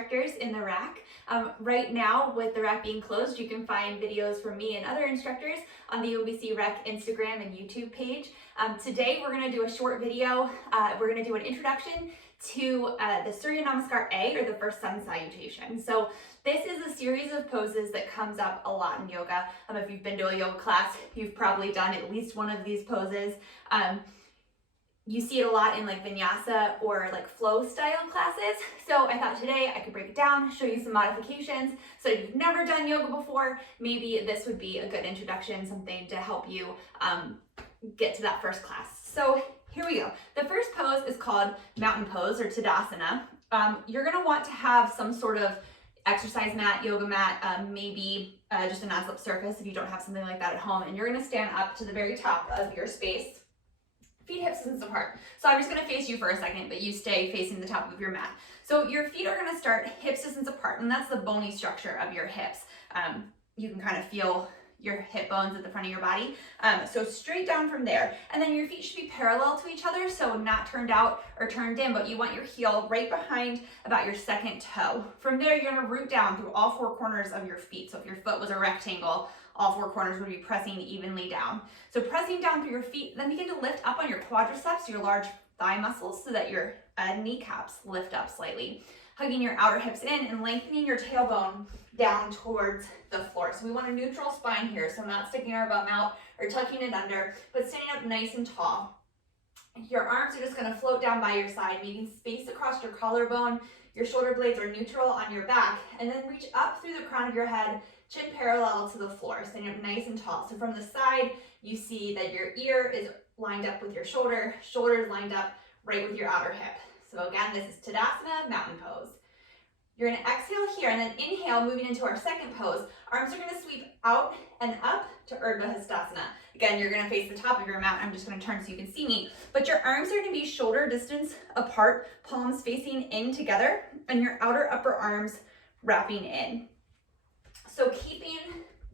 instructors in the rack. Right now, with the rack being closed, you can find videos from me and other instructors on the OBC Rec Instagram and YouTube page. Today, we're going to do a short video. We're going to do an introduction to the Surya Namaskar A, or the first sun salutation. So this is a series of poses that comes up a lot in yoga. If you've been to a yoga class, you've probably done at least one of these poses. You see it a lot in like vinyasa or like flow style classes. So I thought today I could break it down, show you some modifications. So if you've never done yoga before, maybe this would be a good introduction, something to help you get to that first class. So here we go. The first pose is called mountain pose or Tadasana. You're gonna want to have some sort of exercise mat, yoga mat, maybe just a non-slip surface if you don't have something like that at home. And you're gonna stand up to the very top of your space. Feet, hips, distance apart. So I'm just gonna face you for a second, but you stay facing the top of your mat. So your feet are gonna start hips distance apart, and that's the bony structure of your hips. You can kind of feel your hip bones at the front of your body. So straight down from there. And then your feet should be parallel to each other, so not turned out or turned in, but you want your heel right behind about your second toe. From there, you're gonna root down through all four corners of your feet. So if your foot was a rectangle, all four corners would be pressing evenly down. So pressing down through your feet, then begin to lift up on your quadriceps, your large thigh muscles, so that your kneecaps lift up slightly. Hugging your outer hips in and lengthening your tailbone down towards the floor. So we want a neutral spine here, so not sticking our bum out or tucking it under, but standing up nice and tall. Your arms are just gonna float down by your side, making space across your collarbone. Your shoulder blades are neutral on your back, and then reach up through the crown of your head, chin parallel to the floor, standing up nice and tall. So from the side, you see that your ear is lined up with your shoulder, shoulders lined up right with your outer hip. So again, this is Tadasana, mountain pose. You're gonna exhale here and then inhale, moving into our second pose. Arms are gonna sweep out and up to Urdhva Hastasana. Again, you're gonna face the top of your mat. I'm just gonna turn so you can see me. But your arms are gonna be shoulder distance apart, palms facing in together, and your outer upper arms wrapping in. So keeping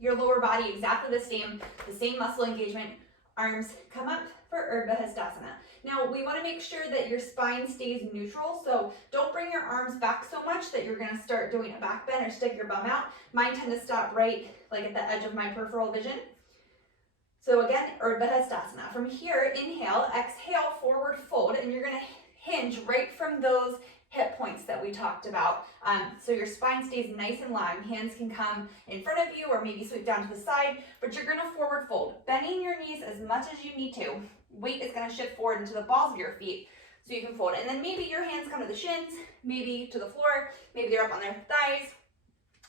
your lower body exactly the same muscle engagement, arms come up for Urdhva Hastasana. Now we want to make sure that your spine stays neutral, so don't bring your arms back so much that you're going to start doing a back bend or stick your bum out. Mine tend to stop right like at the edge of my peripheral vision. So again, Urdhva Hastasana. From here, inhale, exhale, forward fold, and you're going to hinge right from those hip points that we talked about. So your spine stays nice and long. Hands can come in front of you or maybe sweep down to the side, but you're gonna forward fold, bending your knees as much as you need to. Weight is gonna shift forward into the balls of your feet so you can fold. And then maybe your hands come to the shins, maybe to the floor, maybe they're up on their thighs.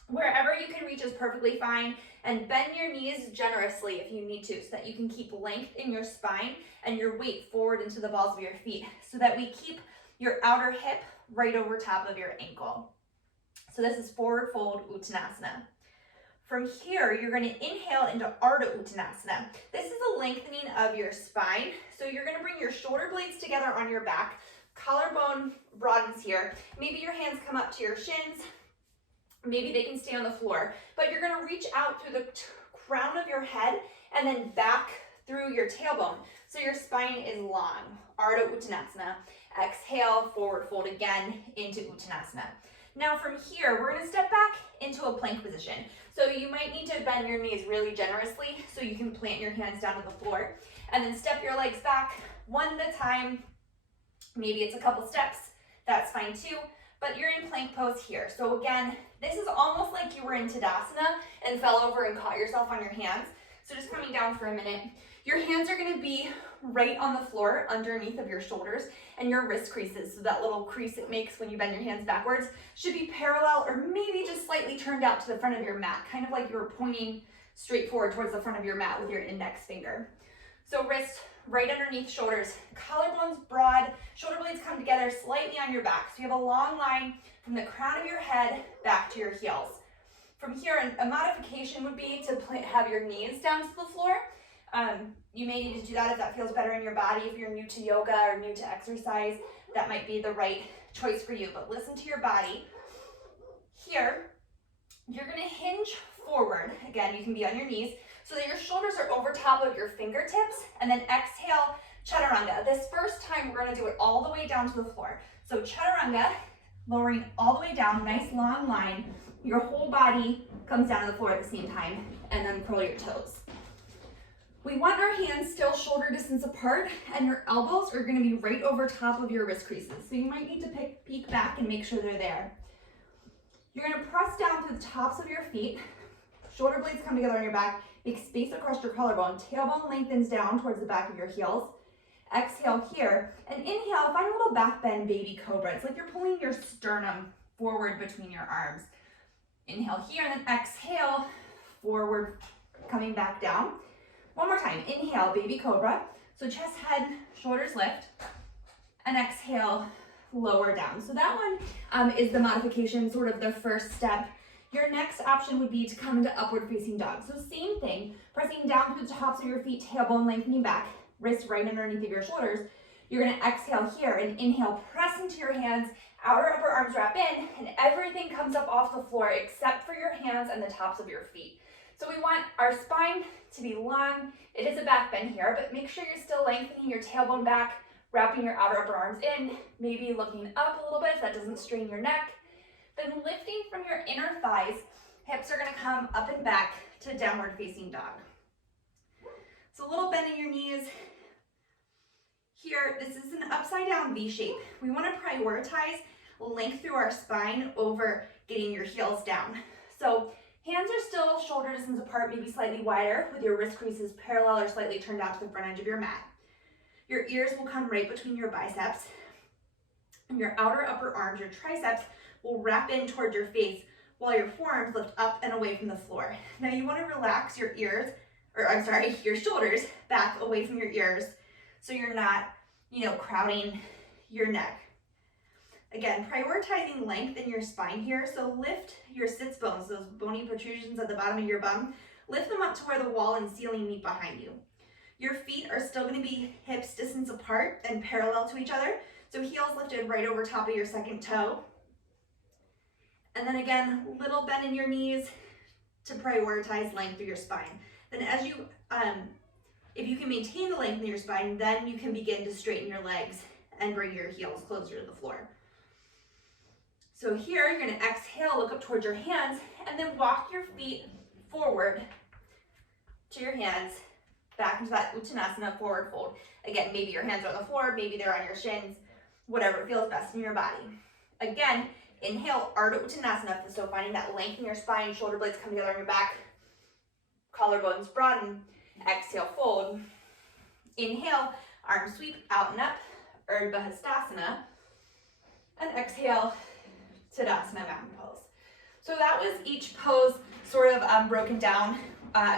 Wherever you can reach is perfectly fine. And bend your knees generously if you need to, so that you can keep length in your spine and your weight forward into the balls of your feet, so that we keep your outer hip right over top of your ankle. So this is forward fold Uttanasana. From here, you're going to inhale into Ardha Uttanasana. This is a lengthening of your spine. So you're going to bring your shoulder blades together on your back. Collarbone broadens here. Maybe your hands come up to your shins. Maybe they can stay on the floor. But you're going to reach out through the crown of your head and then back through your tailbone. So your spine is long. Ardha Uttanasana. Exhale, forward fold again into Uttanasana. Now from here, we're gonna step back into a plank position. So you might need to bend your knees really generously so you can plant your hands down to the floor, and then step your legs back one at a time. Maybe it's a couple steps, that's fine too, but you're in plank pose here. So again, this is almost like you were in Tadasana and fell over and caught yourself on your hands. So just coming down for a minute. Your hands are gonna be right on the floor underneath of your shoulders, and your wrist creases, so that little crease it makes when you bend your hands backwards, should be parallel or maybe just slightly turned out to the front of your mat, kind of like you were pointing straight forward towards the front of your mat with your index finger. So wrist right underneath shoulders, collarbones broad, shoulder blades come together slightly on your back. So you have a long line from the crown of your head back to your heels. From here, a modification would be to have your knees down to the floor. You may need to do that if that feels better in your body. If you're new to yoga or new to exercise, that might be the right choice for you, but listen to your body. Here, you're gonna hinge forward. Again, you can be on your knees so that your shoulders are over top of your fingertips, and then exhale, chaturanga. This first time, we're gonna do it all the way down to the floor. So chaturanga, lowering all the way down, nice long line. Your whole body comes down to the floor at the same time, and then curl your toes. We want our hands still shoulder distance apart, and your elbows are gonna be right over top of your wrist creases. So you might need to peek back and make sure they're there. You're gonna press down through the tops of your feet. Shoulder blades come together on your back. Make space across your collarbone. Tailbone lengthens down towards the back of your heels. Exhale here, and inhale, find a little back bend baby cobra. It's like you're pulling your sternum forward between your arms. Inhale here, and then exhale, forward, coming back down. One more time, inhale, baby cobra. So chest, head, shoulders lift, and exhale, lower down. So that one is the modification, sort of the first step. Your next option would be to come into upward facing dog. So same thing, pressing down through the tops of your feet, tailbone lengthening back, wrist right underneath of your shoulders. You're gonna exhale here and inhale, press into your hands, outer upper arms wrap in, and everything comes up off the floor except for your hands and the tops of your feet. So we want our spine to be long. It is a back bend here, but make sure you're still lengthening your tailbone back, wrapping your outer upper arms in, maybe looking up a little bit if that doesn't strain your neck. Then lifting from your inner thighs, hips are gonna come up and back to downward facing dog. So a little bend in your knees. Here, this is an upside down V shape. We wanna prioritize length through our spine over getting your heels down. So hands are still shoulder distance apart, maybe slightly wider, with your wrist creases parallel or slightly turned out to the front edge of your mat. Your ears will come right between your biceps, and your outer upper arms, your triceps, will wrap in toward your face while your forearms lift up and away from the floor. Now you want to relax your your shoulders back away from your ears so you're not, crowding your neck. Again, prioritizing length in your spine here. So lift your sits bones, those bony protrusions at the bottom of your bum, lift them up to where the wall and ceiling meet behind you. Your feet are still going to be hips distance apart and parallel to each other. So heels lifted right over top of your second toe. And then again, little bend in your knees to prioritize length through your spine. Then as you, if you can maintain the length in your spine, then you can begin to straighten your legs and bring your heels closer to the floor. So here, you're gonna exhale, look up towards your hands, and then walk your feet forward to your hands, back into that Uttanasana forward fold. Again, maybe your hands are on the floor, maybe they're on your shins, whatever feels best in your body. Again, inhale, Ardha Uttanasana, so finding that length in your spine, shoulder blades come together on your back, collarbones broaden. Exhale, fold. Inhale, arms sweep out and up, Urdhva Hastasana. And exhale, Tadasana Mountain Pose. So that was each pose sort of broken down.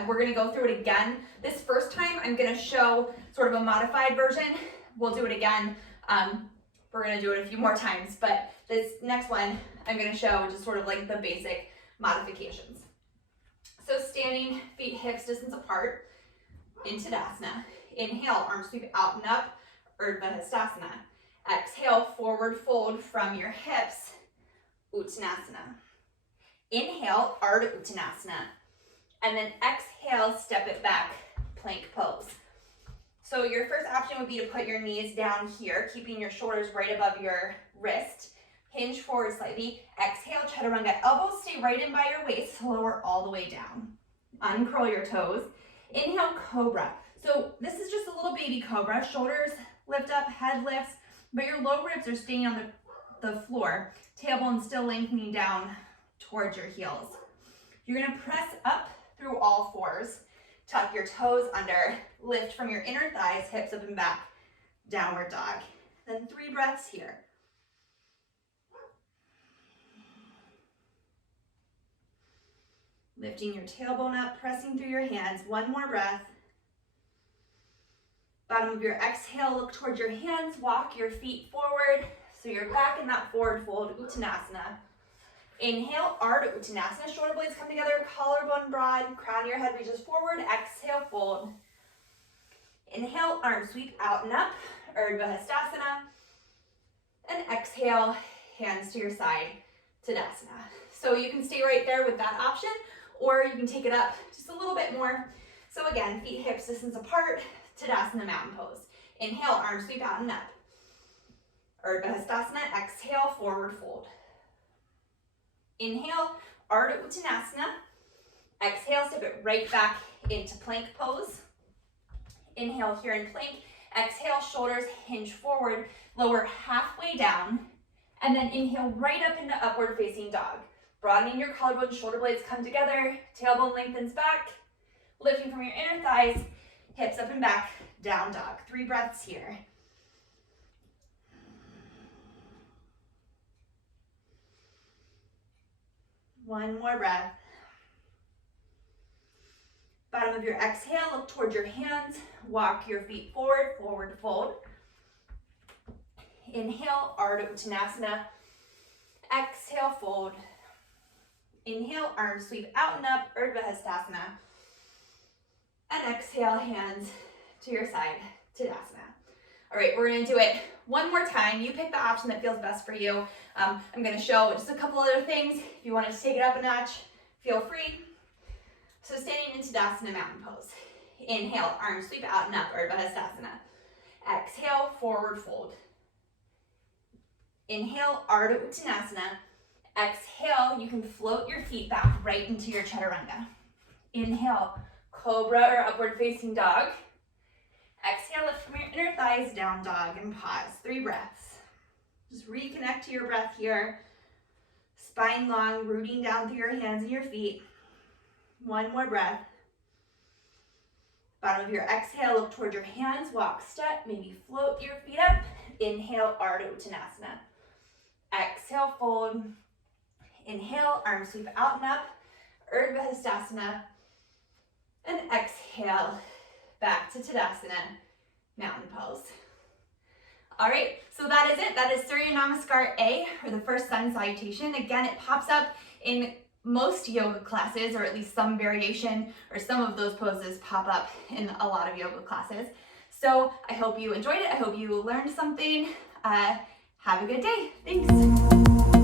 We're gonna go through it again. This first time, I'm gonna show sort of a modified version. We'll do it again. We're gonna do it a few more times, but this next one I'm gonna show just sort of like the basic modifications. So standing, feet hips distance apart, in Tadasana. Inhale, arms sweep out and up, Urdhva Hastasana. Exhale, forward fold from your hips, Uttanasana. Inhale, Ardha Uttanasana. And then exhale, step it back, plank pose. So your first option would be to put your knees down here, keeping your shoulders right above your wrist. Hinge forward slightly. Exhale, Chaturanga. Elbows stay right in by your waist, lower all the way down. Uncurl your toes. Inhale, Cobra. So this is just a little baby Cobra. Shoulders lift up, head lifts, but your low ribs are staying on the floor. Tailbone still lengthening down towards your heels. You're gonna press up through all fours. Tuck your toes under. Lift from your inner thighs, hips up and back. Downward dog. Then 3 breaths here. Lifting your tailbone up, pressing through your hands. 1 more breath. Bottom of your exhale, look towards your hands. Walk your feet forward so you're back in that forward fold, Uttanasana. Inhale, Ardha Uttanasana. Shoulder blades come together, collarbone broad, crown of your head reaches forward. Exhale, fold. Inhale, arms sweep out and up, Urdhva Hastasana. And exhale, hands to your side, Tadasana. So you can stay right there with that option, or you can take it up just a little bit more. So again, feet hips distance apart, Tadasana Mountain Pose. Inhale, arms sweep out and up. Urdhva Hastasana, exhale, forward fold. Inhale, Ardha Uttanasana. Exhale, step it right back into plank pose. Inhale here in plank. Exhale, shoulders hinge forward, lower halfway down. And then inhale right up into upward facing dog. Broadening your collarbone, shoulder blades come together, tailbone lengthens back, lifting from your inner thighs, hips up and back, down dog. 3 breaths here. One more breath. Bottom of your exhale, look towards your hands, walk your feet forward, forward fold. Inhale, Ardha Uttanasana. Exhale, fold. Inhale, arms sweep out and up, Urdhva Hastasana. And exhale, hands to your side, Tadasana. All right, we're gonna do it one more time. You pick the option that feels best for you. I'm gonna show just a couple other things. If you wanted to take it up a notch, feel free. So standing in Tadasana, mountain pose. Inhale, arms sweep out and up, Urdhva Hastasana. Exhale, forward fold. Inhale, Ardha Uttanasana. Exhale, you can float your feet back right into your chaturanga. Inhale, cobra or upward facing dog. Exhale, lift from your inner thighs, down dog, and pause. 3 breaths. Just reconnect to your breath here. Spine long, rooting down through your hands and your feet. 1 more breath. Bottom of your exhale, look toward your hands, walk, step, maybe float your feet up. Inhale, Ardha Uttanasana. Exhale, fold. Inhale, arms sweep out and up, Urdhva Hastasana. And exhale, back to Tadasana, mountain pose. All right, so that is it. That is Surya Namaskar A, or the first sun salutation. Again, it pops up in most yoga classes, or at least some variation, or some of those poses pop up in a lot of yoga classes. So I hope you enjoyed it. I hope you learned something. Have a good day. Thanks.